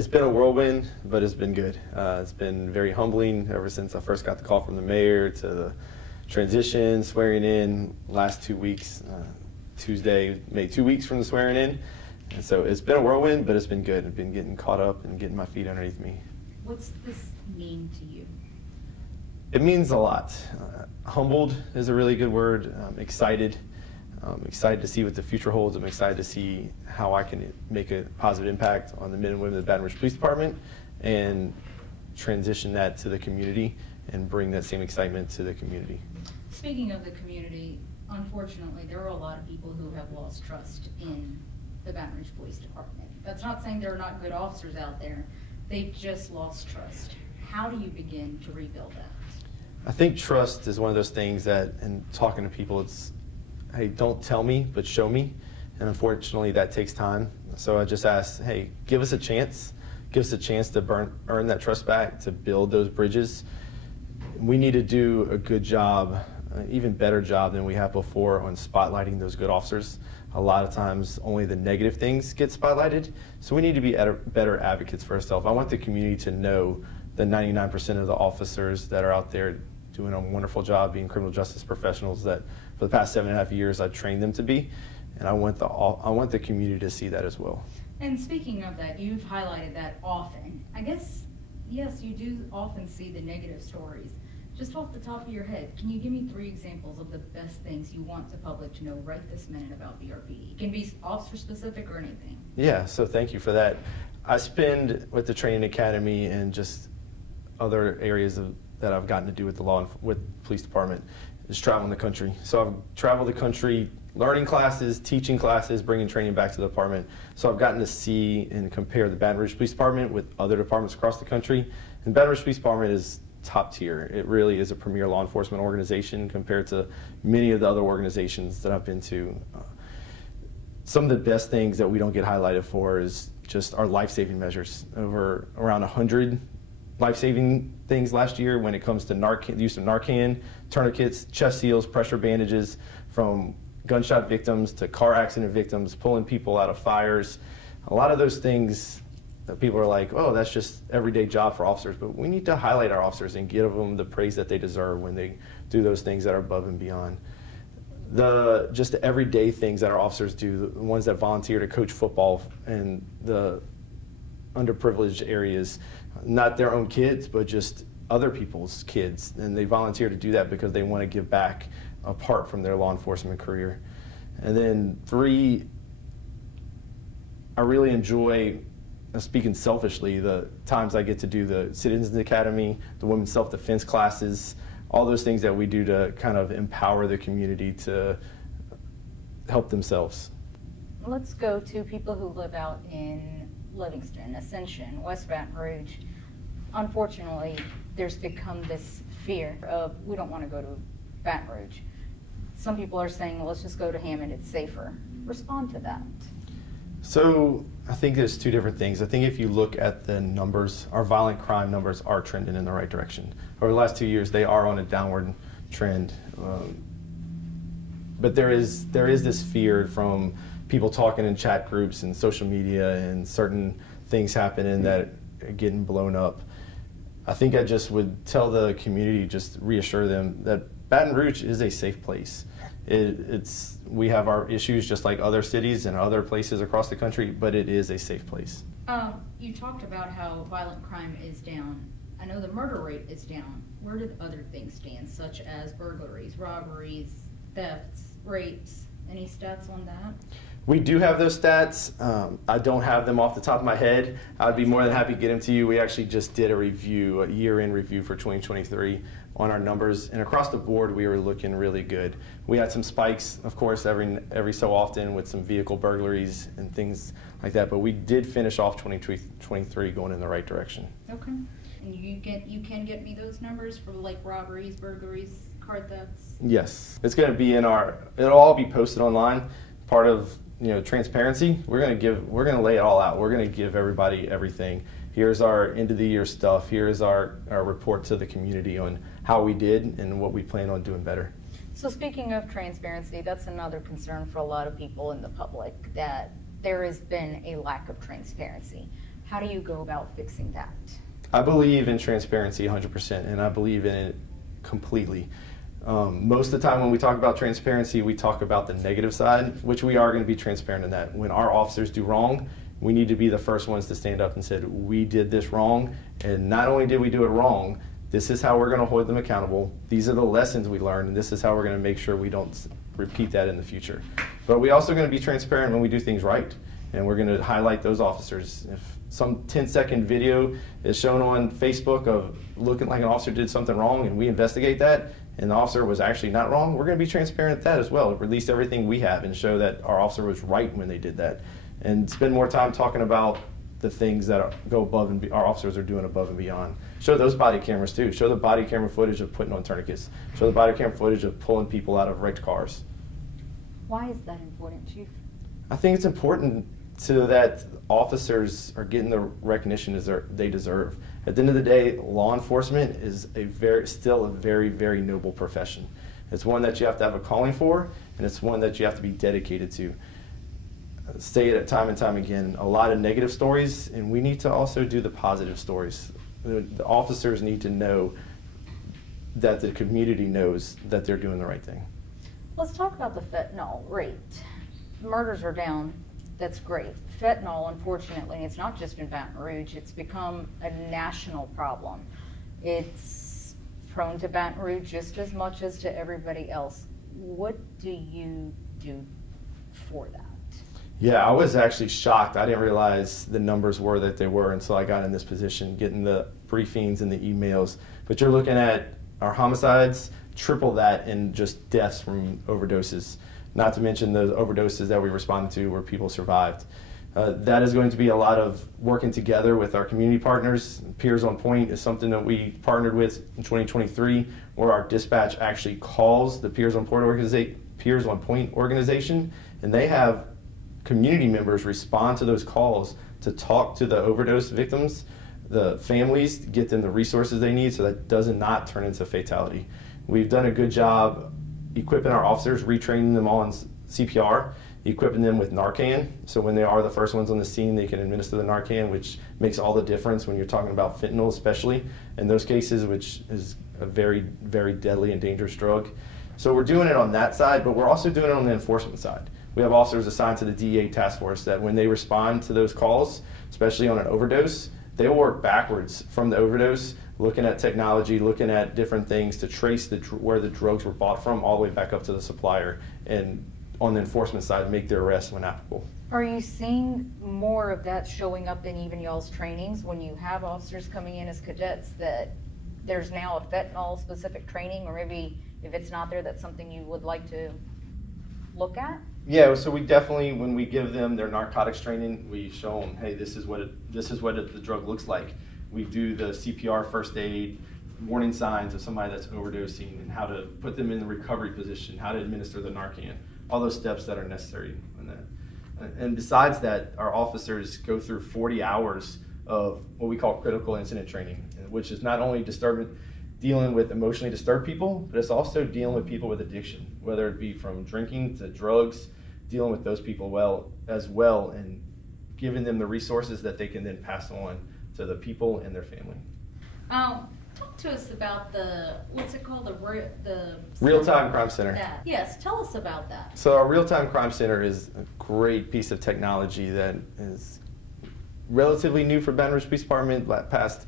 It's been a whirlwind, but it's been good. It's been very humbling ever since I first got the call from the mayor to the transition, swearing in last 2 weeks. Tuesday made 2 weeks from the swearing in. And so it's been a whirlwind, but it's been good. I've been getting caught up and getting my feet underneath me. What's this mean to you? It means a lot. Humbled is a really good word. Excited. I'm excited to see what the future holds. I'm excited to see how I can make a positive impact on the men and women of the Baton Rouge Police Department and transition that to the community and bring that same excitement to the community. Speaking of the community, unfortunately, there are a lot of people who have lost trust in the Baton Rouge Police Department. That's not saying there are not good officers out there. They've just lost trust. How do you begin to rebuild that? I think trust is one of those things that, in talking to people, it's, hey, don't tell me, but show me. And unfortunately, that takes time. So I just ask, hey, give us a chance. Give us a chance to earn that trust back, to build those bridges. We need to do a good job, an even better job than we have before on spotlighting those good officers. A lot of times, only the negative things get spotlighted. So we need to be better advocates for ourselves. I want the community to know the 99% of the officers that are out there doing a wonderful job being criminal justice professionals that for the past 7.5 years I've trained them to be, and I want the community to see that as well. And speaking of that, you've highlighted that often. I guess, yes, you do often see the negative stories. Just off the top of your head, can you give me 3 examples of the best things you want the public to know right this minute about BRPD? It can be officer specific or anything. Yeah, so thank you for that. I spend with the training academy and just other areas that I've gotten to do with the police department is traveling the country. So I've traveled the country, learning classes, teaching classes, bringing training back to the department. So I've gotten to see and compare the Baton Rouge Police Department with other departments across the country. And Baton Rouge Police Department is top tier. It really is a premier law enforcement organization compared to many of the other organizations that I've been to. Some of the best things that we don't get highlighted for is just our life-saving measures. Around 100 life-saving things last year when it comes to the use of Narcan, tourniquets, chest seals, pressure bandages, from gunshot victims to car accident victims, pulling people out of fires. A lot of those things that people are like, oh, that's just everyday job for officers, but we need to highlight our officers and give them the praise that they deserve when they do those things that are above and beyond. Just the everyday things that our officers do, the ones that volunteer to coach football in the underprivileged areas, not their own kids, but just other people's kids, and they volunteer to do that because they want to give back apart from their law enforcement career. And then 3, I really enjoy, speaking selfishly, the times I get to do the Citizens Academy, the Women's Self-Defense classes, all those things that we do to kind of empower the community to help themselves. Let's go to people who live out in Livingston, Ascension, West Baton Rouge. Unfortunately, there's become this fear of, we don't want to go to Baton Rouge. Some people are saying, well, let's just go to Hammond, it's safer. Respond to that. So I think there's 2 different things. I think if you look at the numbers, our violent crime numbers are trending in the right direction. Over the last 2 years, they are on a downward trend. But there is this fear from people talking in chat groups and social media and certain things happening that are getting blown up. I think I just would tell the community, just reassure them that Baton Rouge is a safe place. We have our issues just like other cities and other places across the country, but it is a safe place. You talked about how violent crime is down. I know the murder rate is down. Where did other things stand, such as burglaries, robberies, thefts, rapes? Any stats on that? We do have those stats. I don't have them off the top of my head. I'd be more than happy to get them to you. We actually just did a year-end review for 2023 on our numbers, and across the board we were looking really good. We had some spikes, of course, every so often with some vehicle burglaries and things like that, but we did finish off 2023 going in the right direction. Okay. And you can get me those numbers for like robberies, burglaries, car thefts? Yes. It's going to be it'll all be posted online. Part of transparency. We're going to lay it all out. We're going to give everybody everything. Here's our end of the year stuff. Here's our report to the community on how we did and what we plan on doing better. So speaking of transparency, that's another concern for a lot of people in the public, that there has been a lack of transparency. How do you go about fixing that? I believe in transparency 100%, and I believe in it completely. Most of the time when we talk about transparency, we talk about the negative side, which we are going to be transparent in that. When our officers do wrong, we need to be the first ones to stand up and say, we did this wrong, and not only did we do it wrong, this is how we're going to hold them accountable. These are the lessons we learned, and this is how we're going to make sure we don't repeat that in the future. But we're also going to be transparent when we do things right, and we're going to highlight those officers. If some 10-second video is shown on Facebook of looking like an officer did something wrong and we investigate that, and the officer was actually not wrong, we're going to be transparent at that as well. Release everything we have and show that our officer was right when they did that. And spend more time talking about the things that go above and our officers are doing above and beyond. Show those body cameras too. Show the body camera footage of putting on tourniquets. Show the body camera footage of pulling people out of wrecked cars. Why is that important, Chief? I think it's important so that officers are getting the recognition they deserve. At the end of the day, law enforcement is still a very, very noble profession. It's one that you have to have a calling for, and it's one that you have to be dedicated to. Say it time and time again, a lot of negative stories, and we need to also do the positive stories. The officers need to know that the community knows that they're doing the right thing. Let's talk about the fentanyl rate. Murders are down. That's great. Fentanyl, unfortunately, it's not just in Baton Rouge, it's become a national problem. It's prone to Baton Rouge just as much as to everybody else. What do you do for that? Yeah, I was actually shocked. I didn't realize the numbers were that they were until I got in this position, getting the briefings and the emails. But you're looking at our homicides, triple that in just deaths from overdoses. Not to mention the overdoses that we responded to where people survived. That is going to be a lot of working together with our community partners. Peers on Point is something that we partnered with in 2023, where our dispatch actually calls the Peers on Point organization, and they have community members respond to those calls to talk to the overdose victims, the families, get them the resources they need so that does not turn into fatality. We've done a good job equipping our officers, retraining them on CPR, equipping them with Narcan, so when they are the first ones on the scene, they can administer the Narcan, which makes all the difference when you're talking about fentanyl, especially in those cases, which is a very, very deadly and dangerous drug. So we're doing it on that side, but we're also doing it on the enforcement side. We have officers assigned to the DEA task force that when they respond to those calls, especially on an overdose, they will work backwards from the overdose, looking at technology, looking at different things to trace where the drugs were bought from all the way back up to the supplier, and on the enforcement side, make their arrests when applicable. Are you seeing more of that showing up in even y'all's trainings when you have officers coming in as cadets, that there's now a fentanyl specific training, or maybe if it's not there, that's something you would like to look at? Yeah, so we definitely, when we give them their narcotics training, we show them, hey, this is what the drug looks like. We do the CPR, first aid, warning signs of somebody that's overdosing, and how to put them in the recovery position, how to administer the Narcan, all those steps that are necessary in that. And besides that, our officers go through 40 hours of what we call critical incident training, which is not only dealing with emotionally disturbed people, but it's also dealing with people with addiction, whether it be from drinking to drugs, dealing with those people as well, and giving them the resources that they can then pass on to the people and their family. Talk to us about what's it called, the Real-time crime center. Yes, tell us about that. So our real-time crime center is a great piece of technology that is relatively new for Baton Rouge Police Department, past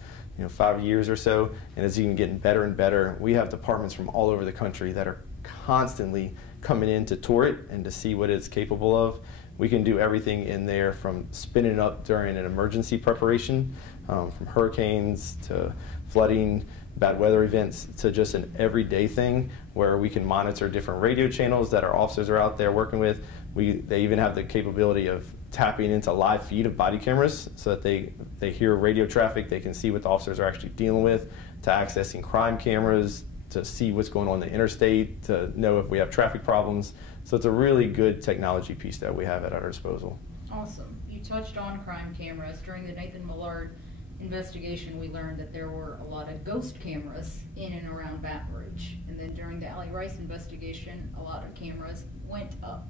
5 years or so, and it's even getting better and better. We have departments from all over the country that are constantly coming in to tour it and to see what it's capable of. We can do everything in there from spinning up during an emergency preparation, from hurricanes to flooding, bad weather events, to just an everyday thing where we can monitor different radio channels that our officers are out there working with. They even have the capability of tapping into live feed of body cameras so that they hear radio traffic, they can see what the officers are actually dealing with, to accessing crime cameras, to see what's going on the interstate, to know if we have traffic problems. So it's a really good technology piece that we have at our disposal. Awesome. You touched on crime cameras. During the Nathan Millard investigation, we learned that there were a lot of ghost cameras in and around Baton Rouge. And then during the Allie Rice investigation, a lot of cameras went up.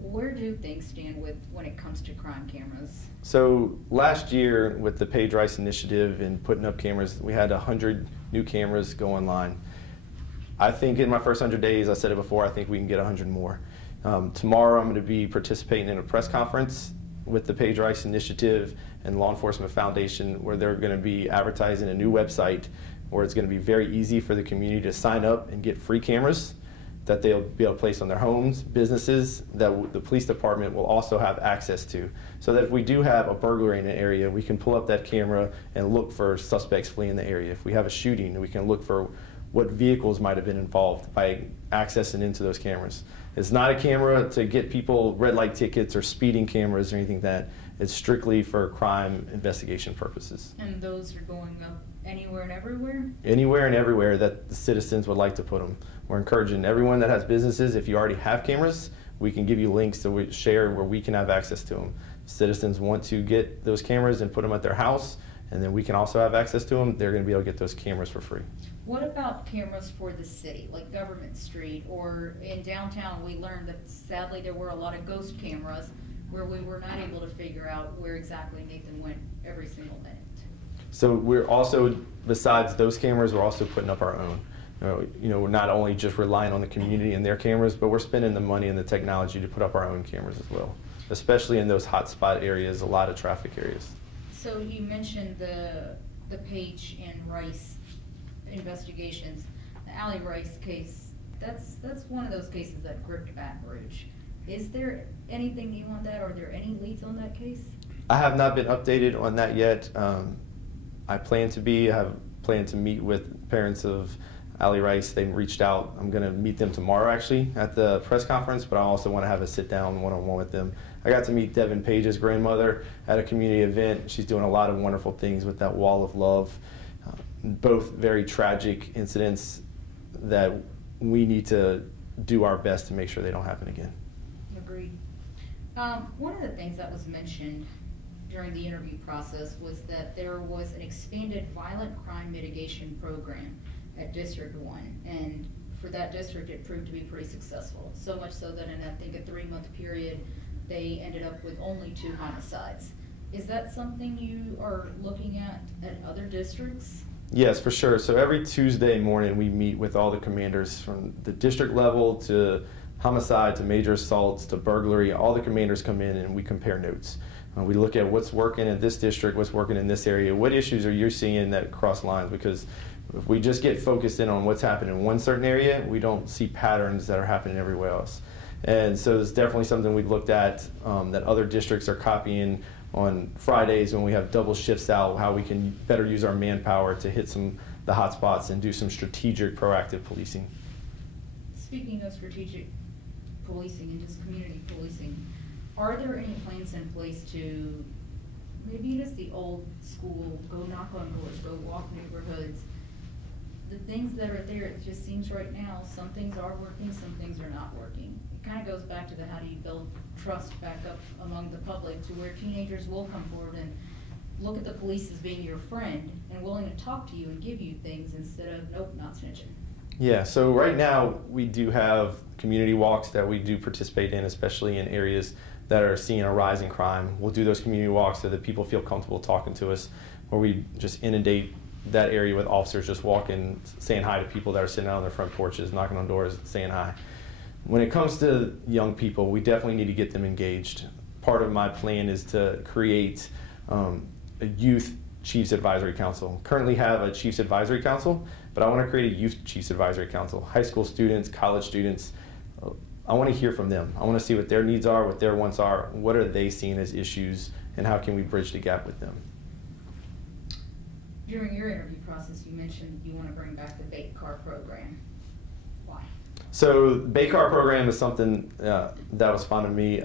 Where do things stand when it comes to crime cameras? So last year with the Page Rice initiative and putting up cameras, we had 100 new cameras go online. I think in my first 100 days, I said it before, I think we can get 100 more. Tomorrow I'm going to be participating in a press conference with the Page Rice initiative and Law Enforcement Foundation, where they're going to be advertising a new website where it's going to be very easy for the community to sign up and get free cameras that they'll be able to place on their homes, businesses, that the police department will also have access to. So that if we do have a burglary in an area, we can pull up that camera and look for suspects fleeing the area. If we have a shooting, we can look for what vehicles might have been involved by accessing into those cameras. It's not a camera to get people red light tickets or speeding cameras or anything like that. It's strictly for crime investigation purposes. And those are going up anywhere and everywhere? Anywhere and everywhere that the citizens would like to put them. We're encouraging everyone that has businesses, if you already have cameras, we can give you links to share where we can have access to them. Citizens want to get those cameras and put them at their house, and then we can also have access to them. They're going to be able to get those cameras for free. What about cameras for the city, like Government Street, or in downtown? We learned that sadly there were a lot of ghost cameras where we were not able to figure out where exactly Nathan went every single minute. So we're also, besides those cameras, we're also putting up our own. We're not only just relying on the community and their cameras, but we're spending the money and the technology to put up our own cameras as well, especially in those hotspot areas, a lot of traffic areas. So you mentioned the Page and Rice investigations. The Allie Rice case, that's one of those cases that gripped Baton Rouge. Is there anything new on that? Are there any leads on that case? I have not been updated on that yet. I plan to be. I have planned to meet with parents of Allie Rice. They reached out. I'm going to meet them tomorrow actually at the press conference, but I also want to have a sit down one-on-one with them. I got to meet Devin Page's grandmother at a community event. She's doing a lot of wonderful things with that wall of love. Both very tragic incidents that we need to do our best to make sure they don't happen again. Agreed. One of the things that was mentioned during the interview process was that there was an expanded violent crime mitigation program at District 1, and for that district it proved to be pretty successful, so much so that in I think a 3-month period they ended up with only 2 homicides. Is that something you are looking at other districts? Yes, for sure. So every Tuesday morning we meet with all the commanders from the district level to homicide to major assaults to burglary. All the commanders come in and we compare notes. We look at what's working in this district, what's working in this area, what issues are you seeing that cross lines, because if we just get focused in on what's happening in one certain area, we don't see patterns that are happening everywhere else. And so it's definitely something we've looked at that other districts are copying on Fridays when we have double shifts out, how we can better use our manpower to hit the hot spots and do some strategic, proactive policing. Speaking of strategic policing and just community policing, are there any plans in place to, maybe it is the old school, go knock on doors, go walk neighborhoods, the things that are there, it just seems right now, some things are working, some things are not working. It kind of goes back to the how do you build trust back up among the public to where teenagers will come forward and look at the police as being your friend and willing to talk to you and give you things instead of, nope, not snitching. Yeah, so right now we do have community walks that we do participate in, especially in areas that are seeing a rise in crime. We'll do those community walks so that people feel comfortable talking to us, where we just inundate that area with officers just walking, saying hi to people that are sitting out on their front porches, knocking on doors, saying hi. When it comes to young people, we definitely need to get them engaged. Part of my plan is to create a youth Chiefs Advisory Council. Currently have a Chiefs Advisory Council, but I want to create a youth Chiefs Advisory Council. High school students, college students, I want to hear from them. I want to see what their needs are, what their wants are, what are they seeing as issues, and how can we bridge the gap with them. During your interview process, you mentioned you want to bring back the bait car program. Why? So the bait car program is something that was fun to me.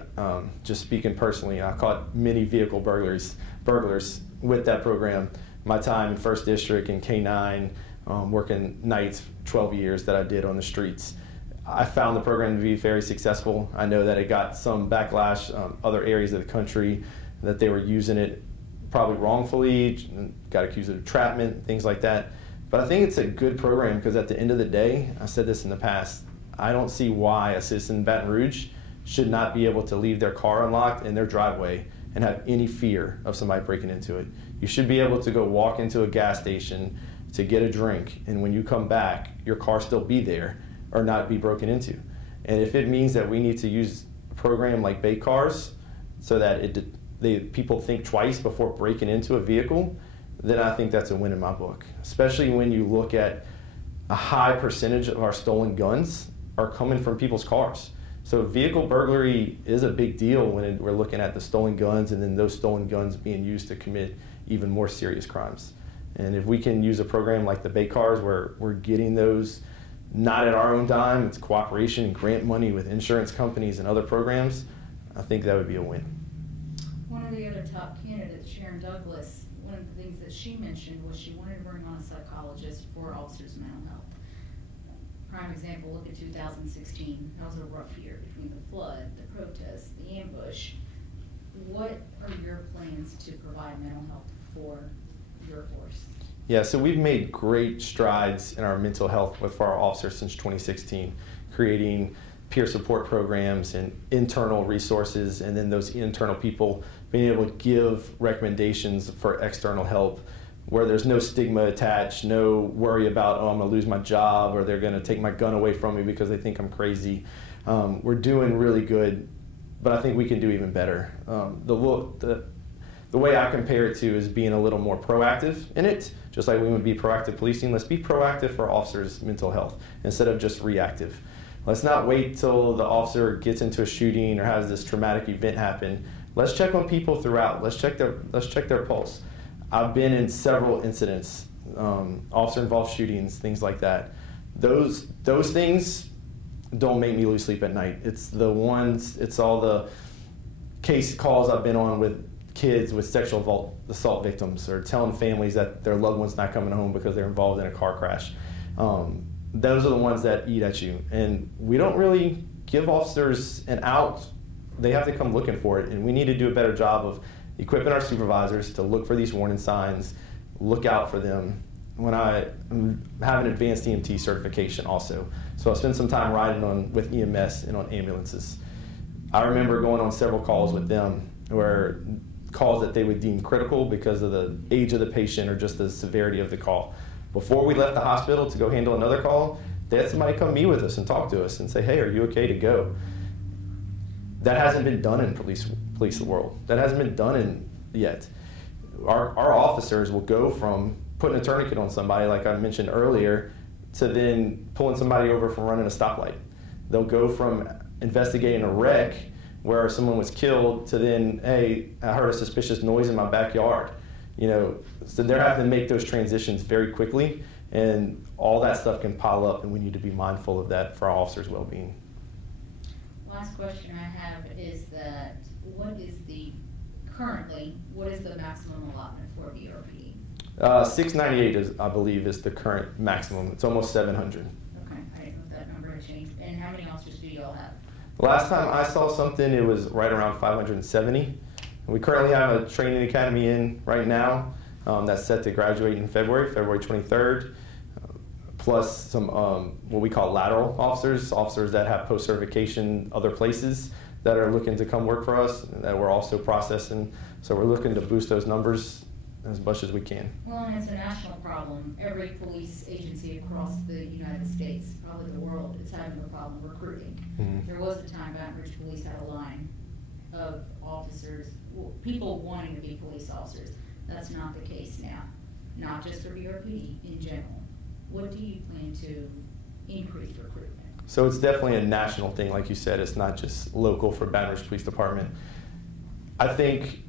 Just speaking personally, I caught many vehicle burglars with that program. My time in 1st District and K9, working nights, 12 years that I did on the streets. I found the program to be very successful. I know that it got some backlash, other areas of the country, that they were using it probably wrongfully, got accused of entrapment, things like that. But I think it's a good program because at the end of the day, I said this in the past, I don't see why a citizen in Baton Rouge should not be able to leave their car unlocked in their driveway and have any fear of somebody breaking into it. You should be able to go walk into a gas station to get a drink, and when you come back, your car still be there or not be broken into. And if it means that we need to use a program like bait cars so that people think twice before breaking into a vehicle, then I think that's a win in my book. Especially when you look at a high percentage of our stolen guns are coming from people's cars. So vehicle burglary is a big deal when we're looking at the stolen guns and then those stolen guns being used to commit even more serious crimes. And if we can use a program like the bait cars where we're getting those not at our own dime, it's cooperation and grant money with insurance companies and other programs, I think that would be a win. One of the other top candidates, Sharon Douglas, one of the things that she mentioned was she wanted to bring on a psychologist for officers' mental health. Prime example, look at 2016. That was a rough year between the flood, the protests, the ambush. What are your plans to provide mental health for your force? Yeah, so we've made great strides in our mental health for our officers since 2016, creating peer support programs and internal resources, and then those internal people being able to give recommendations for external help where there's no stigma attached, no worry about, oh, I'm going to lose my job or they're going to take my gun away from me because they think I'm crazy. We're doing really good, but I think we can do even better. The way I compare it to is being a little more proactive in it, just like we would be proactive policing. Let's be proactive for officers' mental health instead of just reactive. Let's not wait till the officer gets into a shooting or has this traumatic event happen. Let's check on people throughout. Let's check their pulse. I've been in several incidents, officer-involved shootings, things like that. Those things don't make me lose sleep at night. It's all the case calls I've been on with kids with sexual assault victims or telling families that their loved one's not coming home because they're involved in a car crash. Those are the ones that eat at you. And we don't really give officers an out. They have to come looking for it, and we need to do a better job of equipping our supervisors to look for these warning signs, look out for them. When I have an advanced EMT certification also, so I spend some time riding with EMS and on ambulances. I remember going on several calls with them where calls that they would deem critical because of the age of the patient or just the severity of the call. Before we left the hospital to go handle another call, they had somebody come meet with us and talk to us and say, hey, are you okay to go? That hasn't been done in police world. That hasn't been done yet. Our officers will go from putting a tourniquet on somebody, like I mentioned earlier, to then pulling somebody over from running a stoplight. They'll go from investigating a wreck where someone was killed to then, hey, I heard a suspicious noise in my backyard. So they're having to make those transitions very quickly, and all that stuff can pile up, and we need to be mindful of that for our officers' well-being. Last question I have is that what is the maximum allotment for BRPD? 698 I believe is the current maximum. It's almost 700. Okay, I didn't know if that number had changed. And how many officers do you all have? Last time I saw something, it was right around 570. We currently have a training academy in right now that's set to graduate in February 23rd, plus some what we call lateral officers that have post-certification other places that are looking to come work for us that we're also processing. So we're looking to boost those numbers as much as we can. Well, and it's a national problem. Every police agency across the United States, probably the world, is having a problem recruiting. Mm-hmm. There was a time Baton Rouge Police had a line of officers, people wanting to be police officers. That's not the case now, not just for BRPD in general. What do you plan to increase recruitment? So it's definitely a national thing, like you said. It's not just local for Baton Rouge Police Department. I think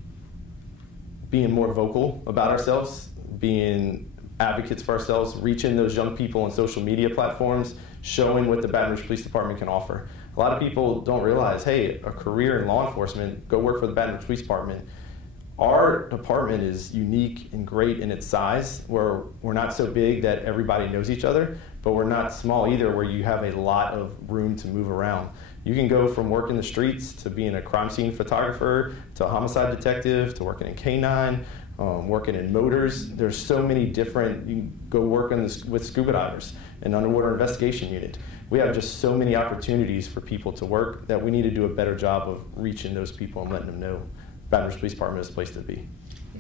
being more vocal about ourselves, being advocates for ourselves, reaching those young people on social media platforms, showing what the Baton Rouge Police Department can offer. A lot of people don't realize, hey, a career in law enforcement, go work for the Baton Rouge Police Department. Our department is unique and great in its size, where we're not so big that everybody knows each other, but we're not small either, where you have a lot of room to move around. You can go from working the streets to being a crime scene photographer, to a homicide detective, to working in K-9, working in motors. There's so many different, you can go work with scuba divers, an underwater investigation unit. We have just so many opportunities for people to work that we need to do a better job of reaching those people and letting them know Baton Rouge Police Department is a place to be.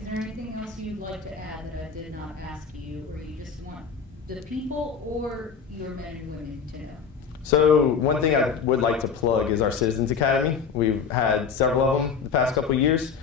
Is there anything else you'd like to add that I did not ask you, or you just want the people or your men and women to know? So one thing I would like to plug is our Citizens Academy. We've had several of them the past couple of years.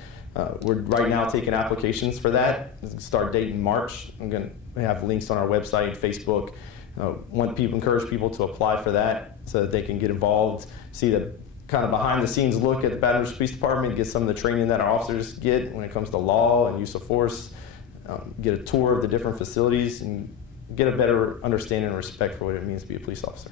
We're right now taking applications for that. Start date in March. I'm going to have links on our website, Facebook. Encourage people to apply for that so that they can get involved, see the kind of behind the scenes look at the Baton Rouge Police Department, get some of the training that our officers get when it comes to law and use of force, get a tour of the different facilities, and get a better understanding and respect for what it means to be a police officer.